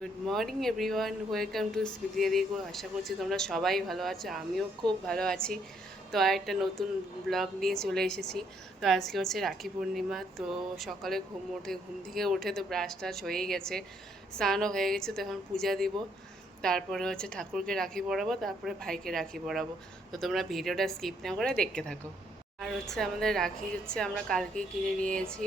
Good morning everyone, welcome to স্মৃতি দেখো। আশা করছি তোমরা সবাই ভালো আছো, আমিও খুব ভালো আছি। তো আর একটা নতুন ব্লগ নিয়ে চলে এসেছি। তো আজকে হচ্ছে রাখি পূর্ণিমা। তো সকালে ঘুম থেকে উঠে তো ব্রাশ টাশ হয়েই গেছে, স্নানও হয়ে গেছে। তো এখন পূজা দিব, তারপরে হচ্ছে ঠাকুরকে রাখি পরাবো, তারপরে ভাইকে রাখি পরাবো। তো তোমরা ভিডিওটা স্কিপ না করে দেখতে থাকো। আর হচ্ছে আমাদের রাখি হচ্ছে আমরা কালকেই কিনে নিয়েছি।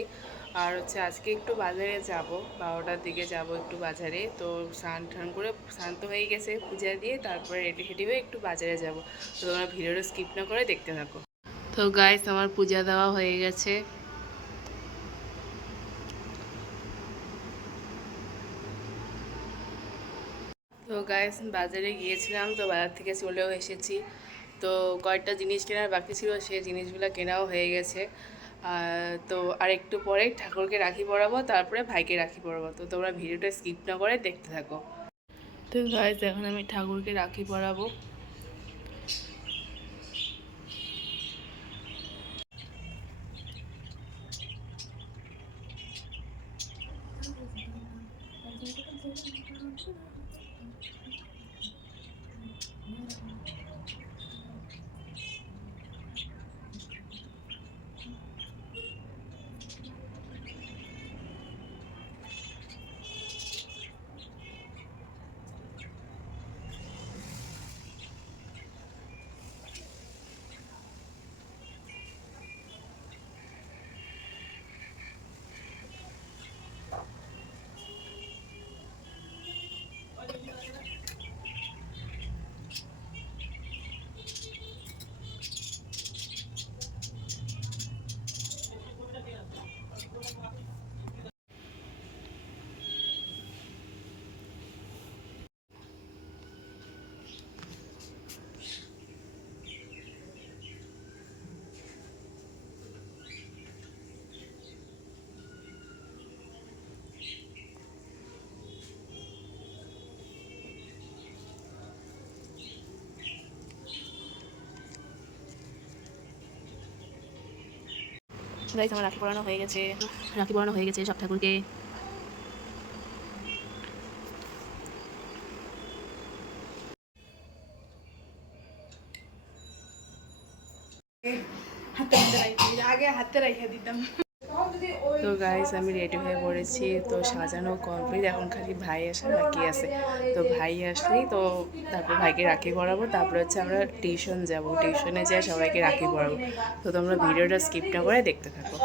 আর হচ্ছে আজকে একটু বাজারে যাব, 12টার দিকে যাব একটু বাজারে। তো স্নান টান করে, স্নান তো হয়ে গেছে পূজা দিয়ে, তারপরে রেডি হেডি হয়ে একটু বাজারে যাব। তো তোমরা ভিডিওটা স্কিপ না করে দেখতে থাকো। তো গাইস, আমার পূজা দেওয়া হয়ে গেছে। তো গাইস, বাজারে গিয়েছিলাম, তো বাজার থেকে চলেও এসেছি। তো কয়েকটা জিনিস কেনার বাকি ছিল, সেই জিনিসগুলো কেনাও হয়ে গেছে। তো আর একটু পরে ঠাকুরকে রাখি পরাবো, তারপরে ভাইকে রাখি পরাবো। তো তোমরা ভিডিওটা স্কিপ না করে দেখতে থাকো। তো গাইস, এখন আমি ঠাকুরকে রাখি পরাবো। গাইস, আমার রাখি পরানো হয়ে গেছে। রাখি পরানো হয়ে গেছে সব ঠাকুরকে। আগে হাতে রেখে দিতাম। তো গাইস, আমি রেডি হয়ে পড়েছি। তো সাজানো কমপ্লিট, এখন খালি ভাই আসা বাকি আছে। তো ভাই আসলেই তো তারপর ভাইকে রাখি পরাবো, তারপরে হচ্ছে আমরা টিউশন যাব, টিউশনে যাই সবাইকে রাখি পরাবো। তো তোমরা ভিডিওটা স্কিপ না করে দেখতে থাকো।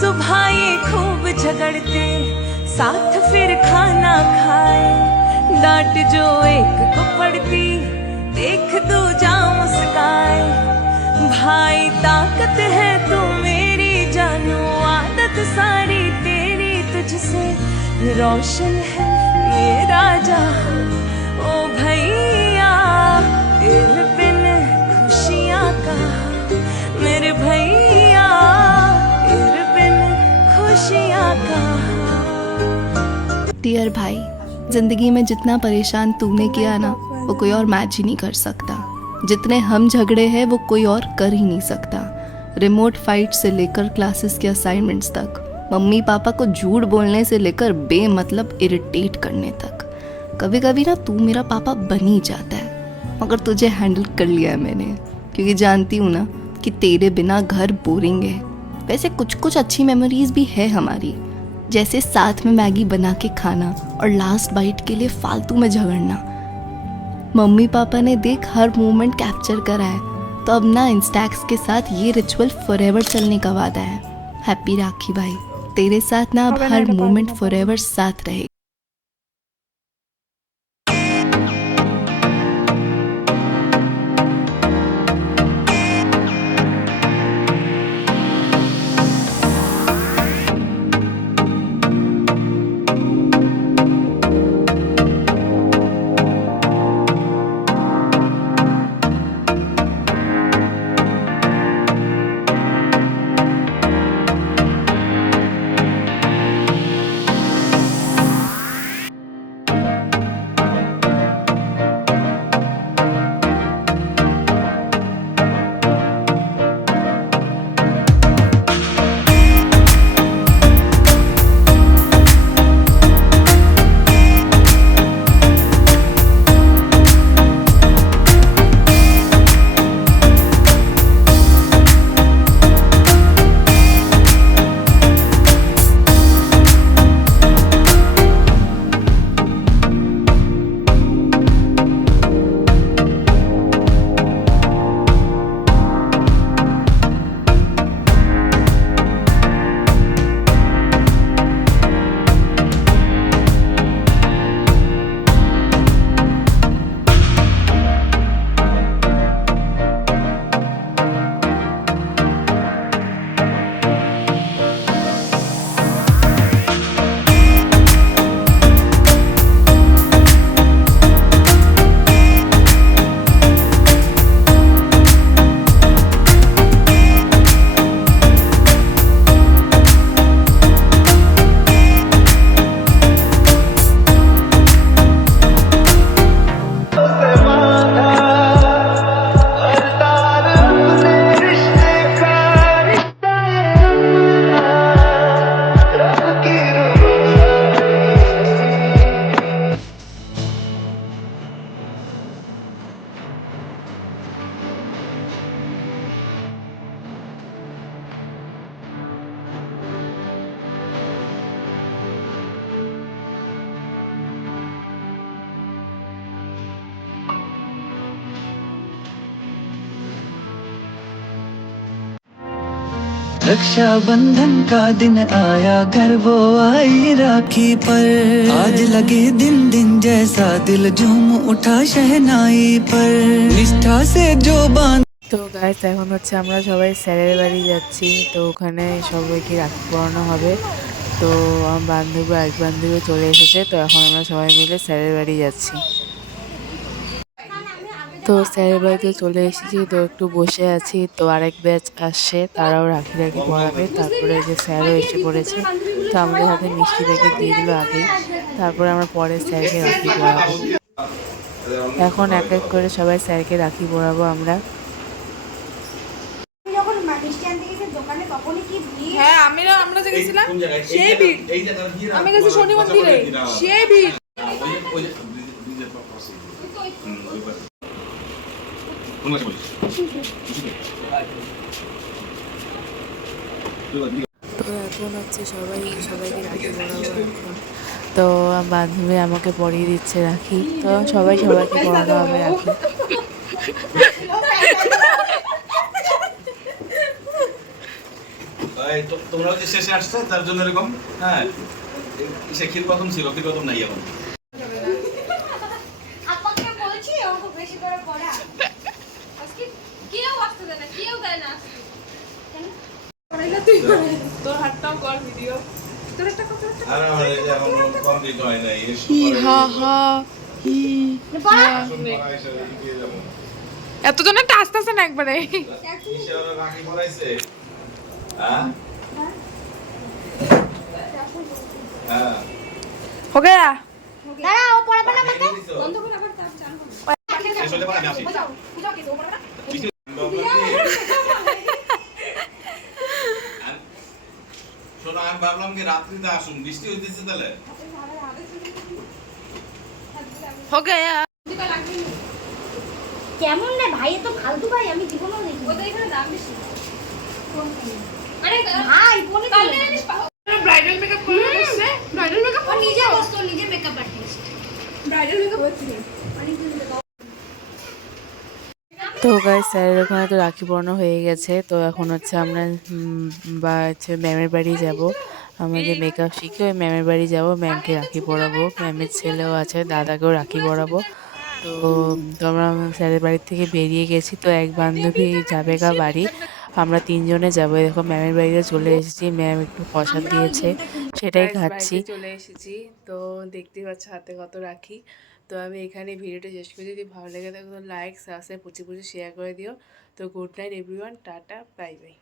सुबह ये खूब झगड़ते साथ फिर खाना खाए डांट जो एक को पड़ती देख दूजा मुस्काए भाई ताकत है तू मेरी जानू आदत सारी तेरी तुझसे रोशन है मेरा जहां ओ भैया तेरे बिन खुशियां कहाँ मेरे भैया तेरे बिन खुशियां कहाँ। डियर भाई, जिंदगी में जितना परेशान तूने किया ना, वो कोई और मैच ही नहीं कर सकता। जितने हम झगड़े हैं वो कोई और कर ही नहीं सकता। रिमोट फाइट से लेकर क्लासेस के असाइनमेंट्स तक, मम्मी पापा को झूठ बोलने से लेकर बेमतलब इरिटेट करने तक। कभी कभी ना तू मेरा पापा बन ही जाता है, मगर तुझे हैंडल कर लिया है मैंने, क्योंकि जानती हूँ ना कि तेरे बिना घर बोरिंग है। वैसे कुछ कुछ अच्छी मेमोरीज भी है हमारी, जैसे साथ में मैगी बना के खाना और लास्ट बाइट के लिए फालतू में झगड़ना। मम्मी पापा ने देख हर मोमेंट कैप्चर करा है, तो अब ना इंस्टैक्स के साथ ये रिचुअल फॉरएवर चलने का वादा है। हैप्पी राखी भाई, तेरे साथ ना अब हर मोमेंट फॉरएवर साथ रहे। रक्षाबंधन का दिन आया घर वो आई राखी पर आज लगे दिन दिन जैसा दिल झूम उठा शहनाई पर निष्ठा से जो बांध তো গাইস এখন হচ্ছে আমরা সবাই স্যারের বাড়ি যাচ্ছি, তো ওখানে সবাইকে রাখি পরানো হবে। তো আমার বান্ধবী এক বান্ধবী চলে এসেছে, তো এখন আমরা সবাই মিলে স্যারের বাড়ি যাচ্ছি। তো স্যারের বাড়িতে চলে এসেছি, তো একটু বসে আছি। তো আরেক ব্যাচ আসছে, তারাও রাখি রাখি পরাবে। তারপরে যে স্যারও এসে পড়েছে, তো আমাদের হাতে মিষ্টি রেখে দিয়ে দিল আগেই। তারপরে আমরা পরে স্যারকে রাখি পরাবো। এখন এক এক করে সবাই স্যারকে রাখি পরাবো আমরা। যখন মিষ্টি আনতে গেছে দোকানে তখনই কি ভিড়। হ্যাঁ আমরা যে গেছিলাম সেই ভিড়। আমি গেছি শনি মন্দিরে সেই ভিড়। তো এখন হচ্ছে সবাইকে রাখি পরাবো এখন। তো বান্ধবী আমাকে পরিয়ে দিচ্ছে রাখি, তো সবাইকে পরানো হবে রাখি। তোমরা যে শেষে আসছো তার জন্য এরকম। হ্যাঁ, সে ক্ষীর প্রথম ছিল, ক্ষীর প্রথম নাই এখন। আপাকে বলছি অঙ্ক বেশি করে পড়া। আজকে কেউ আসতে দেয় না, কেউ দেয় না। তোর হাতটাও কর ভিডিও। তোর একটা কথা আর আমার এই যে এখন কমপ্লিট হয় নাই, এর এতজনের একটা আসতেছে না একবারে। কিসে ওরা রাখি পরাইছে? হ্যাঁ হ্যাঁ, हो गया দাঁড়া ও পড়াবে না আমাকে। বন্ধ করে আবার চান শেষ হলে পরে আমি আসি। বুঝাও কি ও পড়াবে না। শোনো, আমি ভাবলাম কি রাত্রিতে আসুন, বৃষ্টি হইতেছে তাহলে। हो गया কেমন রে ভাই, এত ফালতু ভাই আমি জীবনেও দেখিনি। ওদের এখানে দাম বেশি। আরে ভাই কোনে কালকে জানিস ব্রাইডাল মেকআপ করে এসেছে। ব্রাইডাল মেকআপ ও নিজে বসতো, নিজে মেকআপ আর্টিস্ট। ব্রাইডাল মেকআপ হচ্ছে। তো গাইস স্যারের ওখানে তো রাখি পরানো হয়ে গেছে। তো এখন হচ্ছে আমরা ম্যামের বাড়ি যাব। আমাদের মেকআপ শিখে ওই ম্যামের বাড়ি যাব, ম্যামকে রাখি পরাবো। ম্যামের ছেলেও আছে, দাদাকেও রাখি পরাবো। তো আমরা স্যারের বাড়ি থেকে বেরিয়ে গেছি। তো এক বান্ধবী যাবে গা বাড়ি, আমরা তিনজনে যাবো। দেখো ম্যামের বাড়িতে চলে এসেছি, ম্যাম একটু প্রসাদ দিয়েছে, সেটাই খাচ্ছি। চলে এসেছি, তো দেখতেই পাচ্ছ হাতে কত রাখি। তো আমি এখানে ভিডিওটা শেষ করি। যদি ভালো লেগে থাকে তো লাইক সাবস্ক্রাইব প্রচুর শেয়ার করে দিও। তো good night everyone, tata, bye bye.